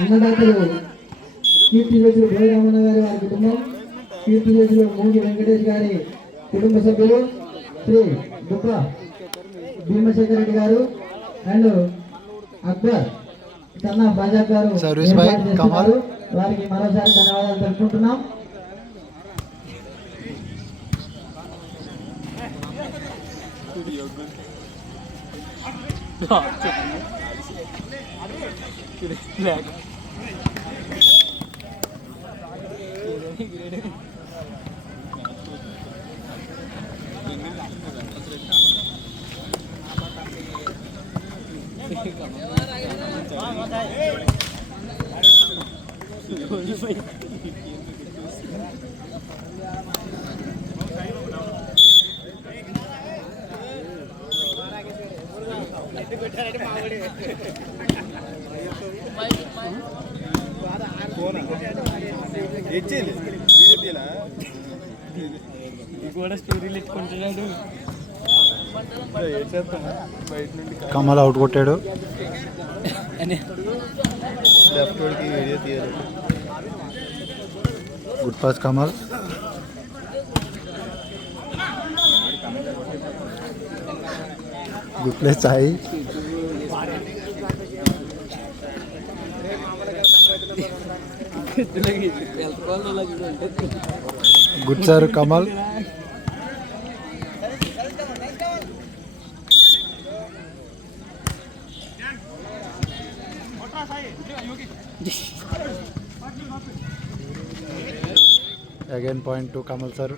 అన్నదాతలు కీర్తిశేషులు బోయరామన్న గారి వారి కుటుంబం, కీర్తిశేషులు మూగి వెంకటేష్ గారి కుటుంబ సభ్యులు, శ్రీ దుబ్బ భీమశేఖర్ రెడ్డి గారు అండ్ అక్బర్ సన్నా బాజాక్ గారు వారికి మరోసారి ధన్యవాదాలు తెలుపుకుంటున్నాం. కమల్ అవుట్ కొట్టాడు. Good pass Kamal. Good play Sai. Good sir Kamal. Again point to Kamal sir.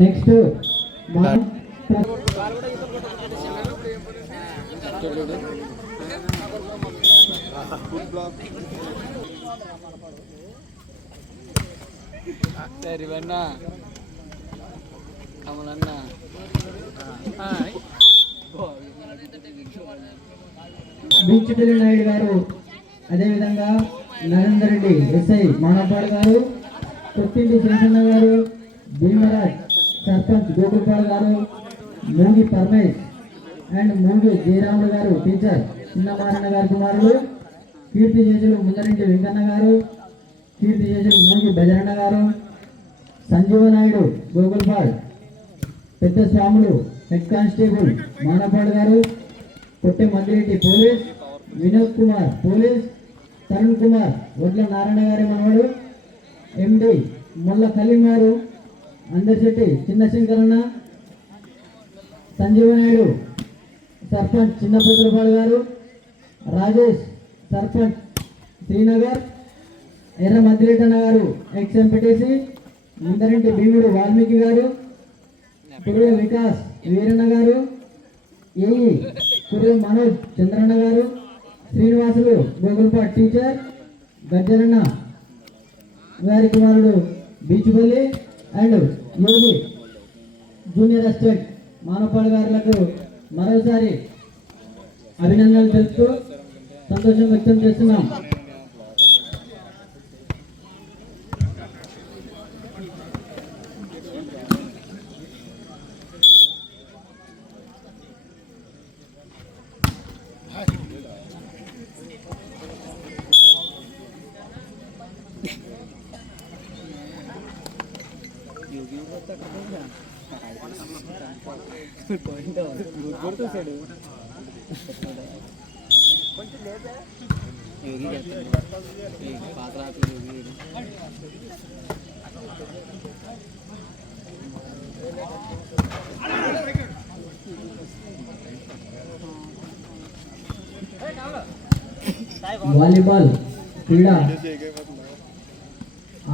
Next కమలన్నా బీచ్పల్లి నాయుడు గారు, అదేవిధంగా నరేందర్ రెడ్డి ఎస్ఐ మానపాడు గారు, కొట్టింటి శ్రీకృష్ణ గారు, భీమరాజ్ సర్పంచ్ గోకుల్పాల్ గారు, మూగి పరమేష్ అండ్ మూగి జయరాములు గారు టీచర్ చిన్నమారన్న గారి కుమారులు, కీర్తిశేషులు ముందరింటి వెంకన్న గారు, కీర్తిశేషులు మూగి బజరన్న గారు, సంజీవనాయుడు గోకుల్పాల్, పెద్ద స్వాములు హెడ్ కానిస్టేబుల్ మానపాడు గారు, కొట్టె మందిరెడ్డి పోలీస్, వినోద్ కుమార్ పోలీస్, తరుణ్ కుమార్ వడ్ల నారాయణ గారి మనవడు, ఎండి మొల్ల కలీం గారు, అందరిశెట్టి చిన్న శంకరన్న, సంజీవనాయుడు సర్పంచ్ చిన్నపుత్రపాడు గారు, రాజేష్ సర్పంచ్ శ్రీనగర్, ఎర్ర మద్దిరెడ్డన్న గారు ఎక్స్ ఎంపీటీసీ, ముందరింటి భీముడు వాల్మీకి గారు, కుర్ర వికాస్ వీరన్న గారు, ఏఈ కుర్ర మనోజ్ చంద్రన్న గారు, శ్రీనివాసులు గోగుల్పాట్ టీచర్, గజ్జరన్న గారి కుమారుడు Beechupalli and Yogi junior assistant Manapadu గారులకు మరోసారి అభినందనలు తెలుపుతూ సంతోషం వ్యక్తం చేస్తున్నాం. వాలీబాల్ క్రీడ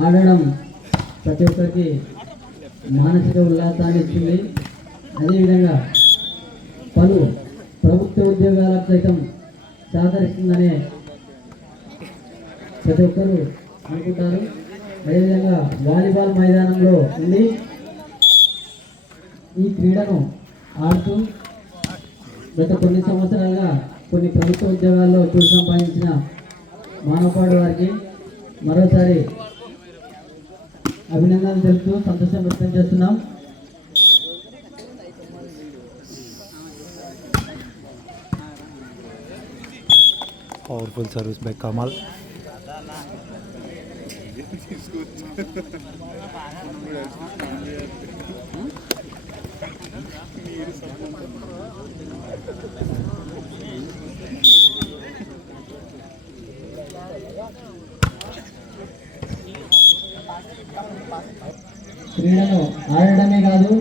ఆడడం ప్రతి ఒక్కరికి మానసిక ఉల్లాసాన్ని ఇస్తుంది. అదేవిధంగా పలు ప్రభుత్వ ఉద్యోగాలకు సైతం సహకరిస్తుందనే ప్రతి ఒక్కరు అనుకుంటారు. అదేవిధంగా వాలీబాల్ మైదానంలో ఉండి ఈ క్రీడను ఆడుతూ గత కొన్ని సంవత్సరాలుగా కొన్ని ప్రభుత్వ ఉద్యోగాల్లో చోటు సంపాదించిన మానపాడు వారికి మరోసారి అభినందనలు తెలుపుతూ సంతోషం వ్యక్తం చేస్తున్నాం. Powerful service by Kamal. క్రీడను ఆడడమే కాదు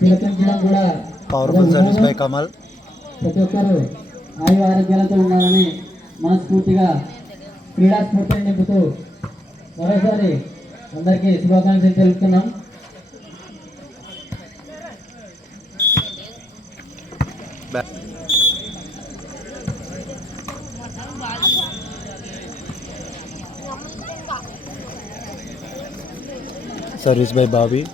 తిలకించడం కూడా Powerful service by Kamal. ప్రతి ఒక్కరూ ఆయు ఆరోగ్యాలతో ఉండాలని మనస్ఫూర్తిగా క్రీడా స్ఫూర్తిని నింపుతూ మరోసారి అందరికీ శుభాకాంక్షలు తెలుపుతున్నాం. Service by Bobby.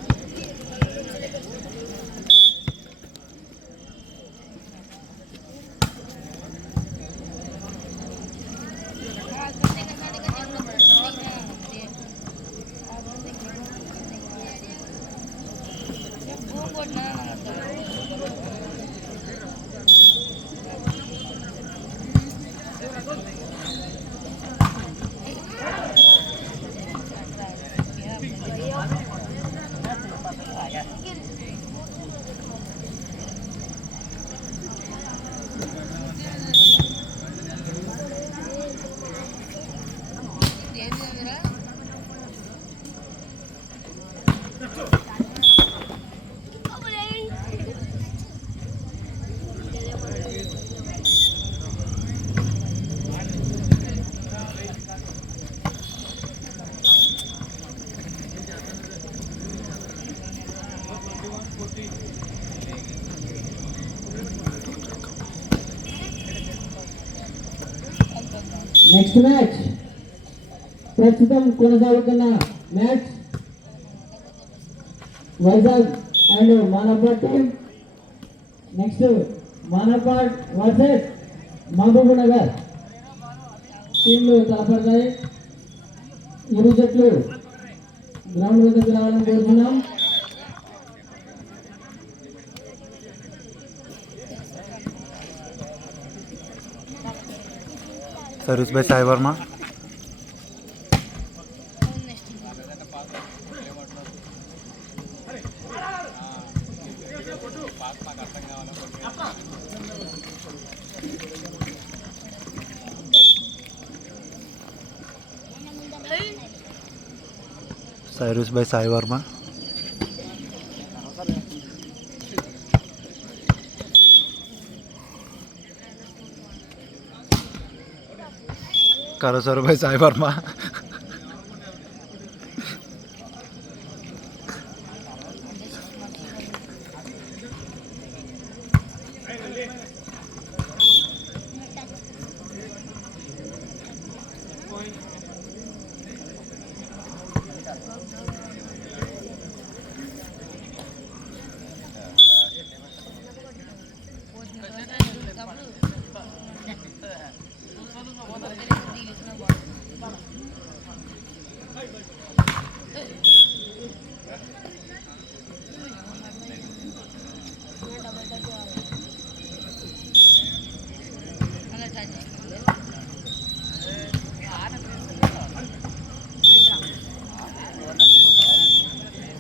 Next match ప్రస్తుతం కొనసాగుతున్న match Vizag and Manapad team. Next Manapad versus Mahbubnagar టీంలు తలపడతాయి. ఇరు జట్లు గ్రౌండ్ వద్దకు రావాలని కోరుతున్నాం. Service by Sai Verma. Service by Sai Verma. Karasar by Sai Verma.